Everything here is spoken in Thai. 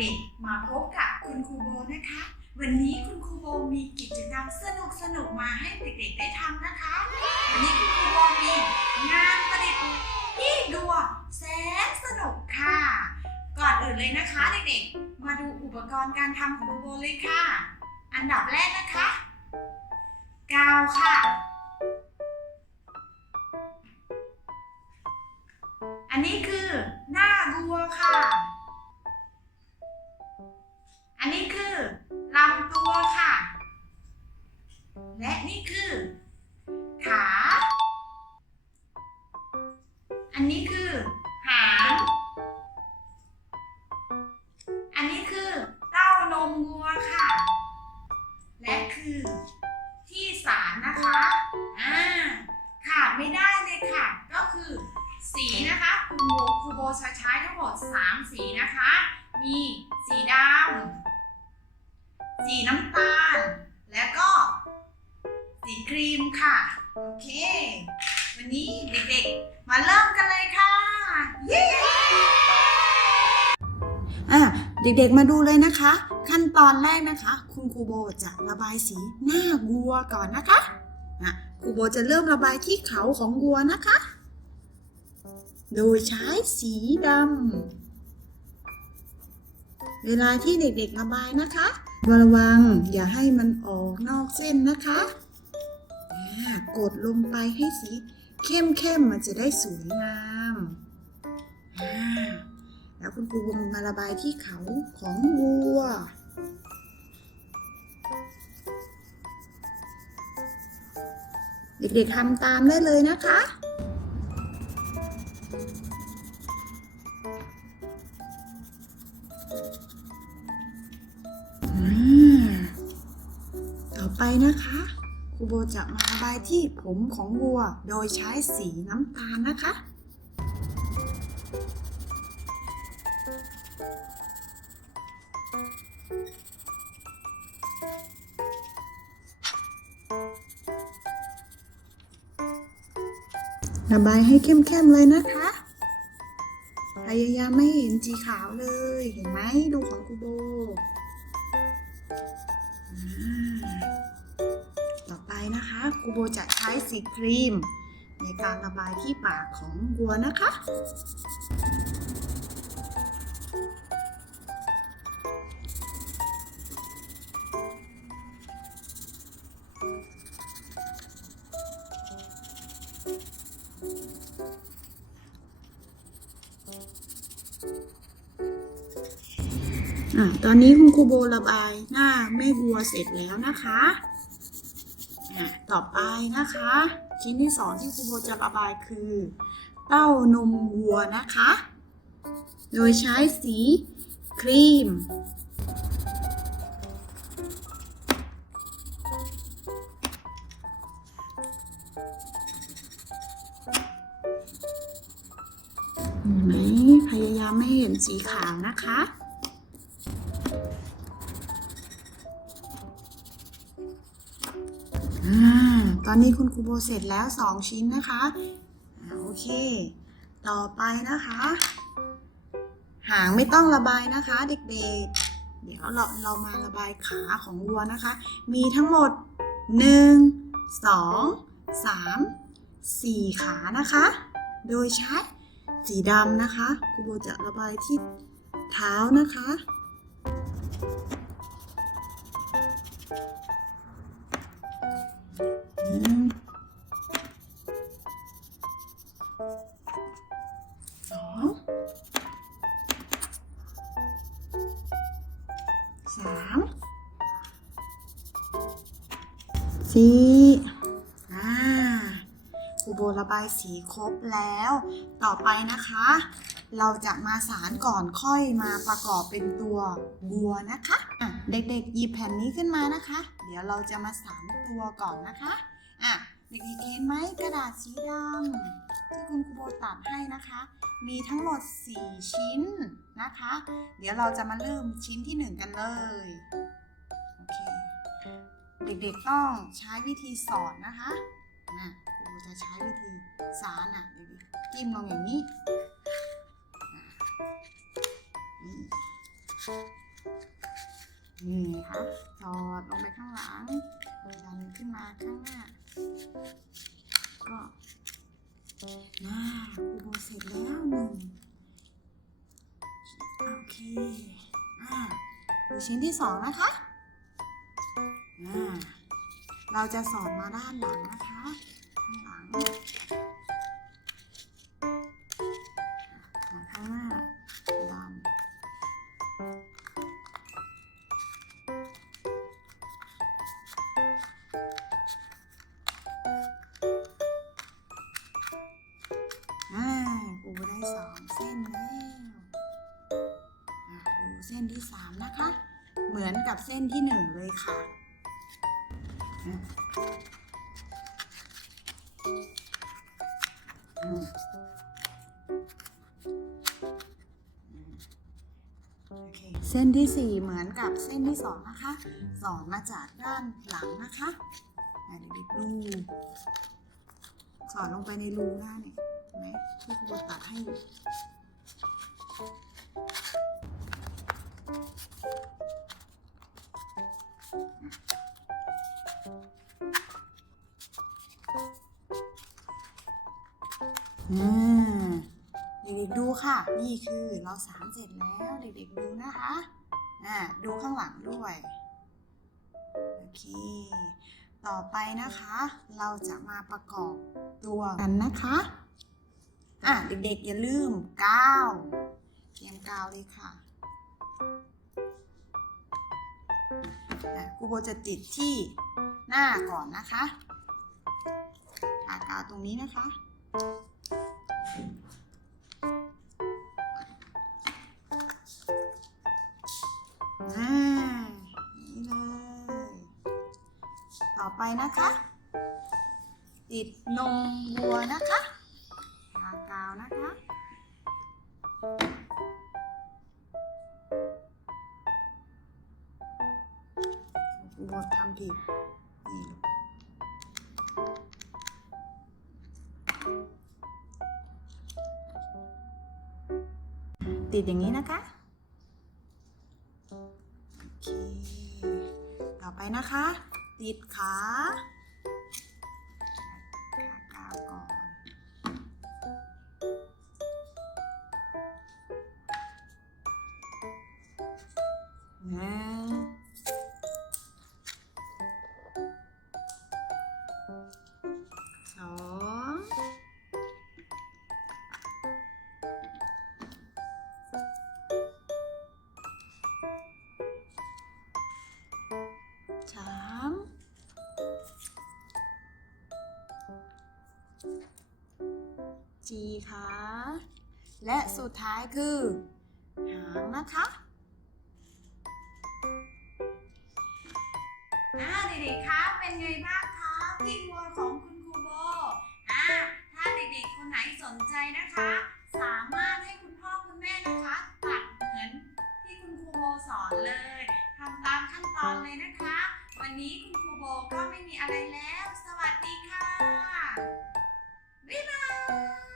เด็กๆ มาพบกับคุณครูโบนะคะ วันนี้คุณครูโบมีกิจกรรมสนุกสนุกมาให้เด็กๆได้ทำนะคะ วันนี้คุณครูโบมีงานประดิษฐ์ที่ดัวแสนสนุกค่ะ ก่อนอื่นเลยนะคะเด็กๆ มาดูอุปกรณ์การทำของครูโบเลยค่ะ อันดับแรกนะคะ กาวค่ะ อันนี้คือ อันนี้คือ หาง อันนี้คือเต้านมวัวค่ะ และคือที่สารนะคะ อ่า ขาดไม่ได้เลยค่ะ ก็คือสีนะคะครูโบครูโบใช้ใช้ทั้งหมด 3 สีนะคะ มีสีดำสีน้ำตาล และก็สีครีมค่ะ โอเค วันนี้เด็กๆ มาเริ่มกันเลยค่ะ เย้อะเด็กๆมาดูเลยนะคะ ขั้นตอนแรกนะคะ คุณครูโบจะระบายสีหน้าวัวก่อนนะคะอะครูโบจะเริ่มระบายที่เขาของวัวนะคะ โดยใช้สีดำเวลาที่เด็กๆระบายนะคะระวังอย่าให้มันออกนอกเส้นนะคะกดลงไปให้สี เข้มๆมันจะได้สวยงามแล้วคุณครูวงมาระบายที่เขาของวัวเด็กๆทำตามได้เลยนะคะอืมต่อไปนะคะ รูโบจะมาระบายที่ผมของวัว โดยใช้สีน้ำตาลนะคะระบายให้เข้มๆเลยนะคะ พยายามไม่เห็นสีขาวเลย เห็นไหมดูของครูโบ ไปนะคะครูโบจะใช้สีครีม ในการระบายที่ปากของวัวนะคะอะตอนนี้คุณครูโบระบายหน้าแม่วัวเสร็จแล้วนะคะ ต่อไปนะคะ ชิ้นที่สองที่ครูโบจะระบายคือ เต้านมวัวนะคะ โดยใช้สีครีมเห็นไหมพยายามไม่เห็นสีขาวนะคะ อนนี้คุณครูโบเสร็จแล้ว 2 ชิ้นนะคะโอเค ต่อไปนะคะ หางไม่ต้องระบายนะคะ เด็กๆ เดี๋ยวเราเรามาระบายขาของวัวนะคะ มีทั้งหมด 1 2 3 4 ขานะคะ โดยใช้สีดำนะคะครูโบจะระบายที่เท้านะคะ สองสามสี่อ่าครูโบระบายสีครบแล้ว ต่อไปนะคะ เราจะมาสารก่อนค่อยมาประกอบเป็นตัววัวนะคะ อะ เด็กๆหยิบแผ่นนี้ขึ้นมานะคะ เดี๋ยวเราจะมาสารตัวก่อนนะคะ อะเด็กๆเห็นไหมกระดาษสีดำที่คุณครูโบตัดให้นะคะ มีทั้งหมด 4 ชิ้นนะคะ เดี๋ยวเราจะมาเริ่มชิ้นที่ 1 กันเลยโอเคเด็กๆต้องใช้วิธีสอนนะคะนะครูจะใช้วิธีสารอะเด็กๆจิ้มลงอย่างนี้นี่นี่ไงคะจอดลงไปข้างหลังดันขึ้นมาข้างหน้า ก็น่าคูโบเสร็จแล้วหนึ่งโอเคอ่าดูชิ้นที่สองนะคะอ่าเราจะสอนมาด้านหลังนะคะ สองเส้นแล้วดูเส้นที่สามนะคะ เหมือนกับเส้นที่หนึ่งเลยค่ะเส้นที่สี่เหมือนกับเส้นที่สองนะคะสอนมาจากด้านหลังนะคะอะเด็กๆดูสอนลงไปในรูหน้าเนี่ยเห็น ไหมที่ครูตัดให้อยู่อืมเด็กๆดูค่ะ นี่คือเราสามเสร็จแล้วเด็กๆดูนะคะอ่าดูข้างหลังด้วยโอเค ต่อไปนะคะ เราจะมาประกอบตัวกันนะคะ อะเด็กๆ อย่าลืมกาวเตรียมกาวเลยค่ะครูโบจะติดที่หน้าก่อนนะคะทากาวตรงนี้นะคะนี่เลย ต่อไปนะคะ ติดนมวัวนะคะาวนะคะวัวทำผิดนี่ติดอย่างนี้นะคะ โอเค ต่อไปนะคะ ติดขา องสามจีค่ะและสุดท้ายคือ หางนะคะอ่าเด็กๆคะเป็นไงบ้างคะวิ่งวัวของคุณ สนใจนะคะ สามารถให้คุณพ่อคุณแม่นะคะตัดเหมือนที่คุณครูโบสอนเลยทำตามขั้นตอนเลยนะคะ วันนี้คุณครูโบก็ไม่มีอะไรแล้ว สวัสดีค่ะบ๊ายบาย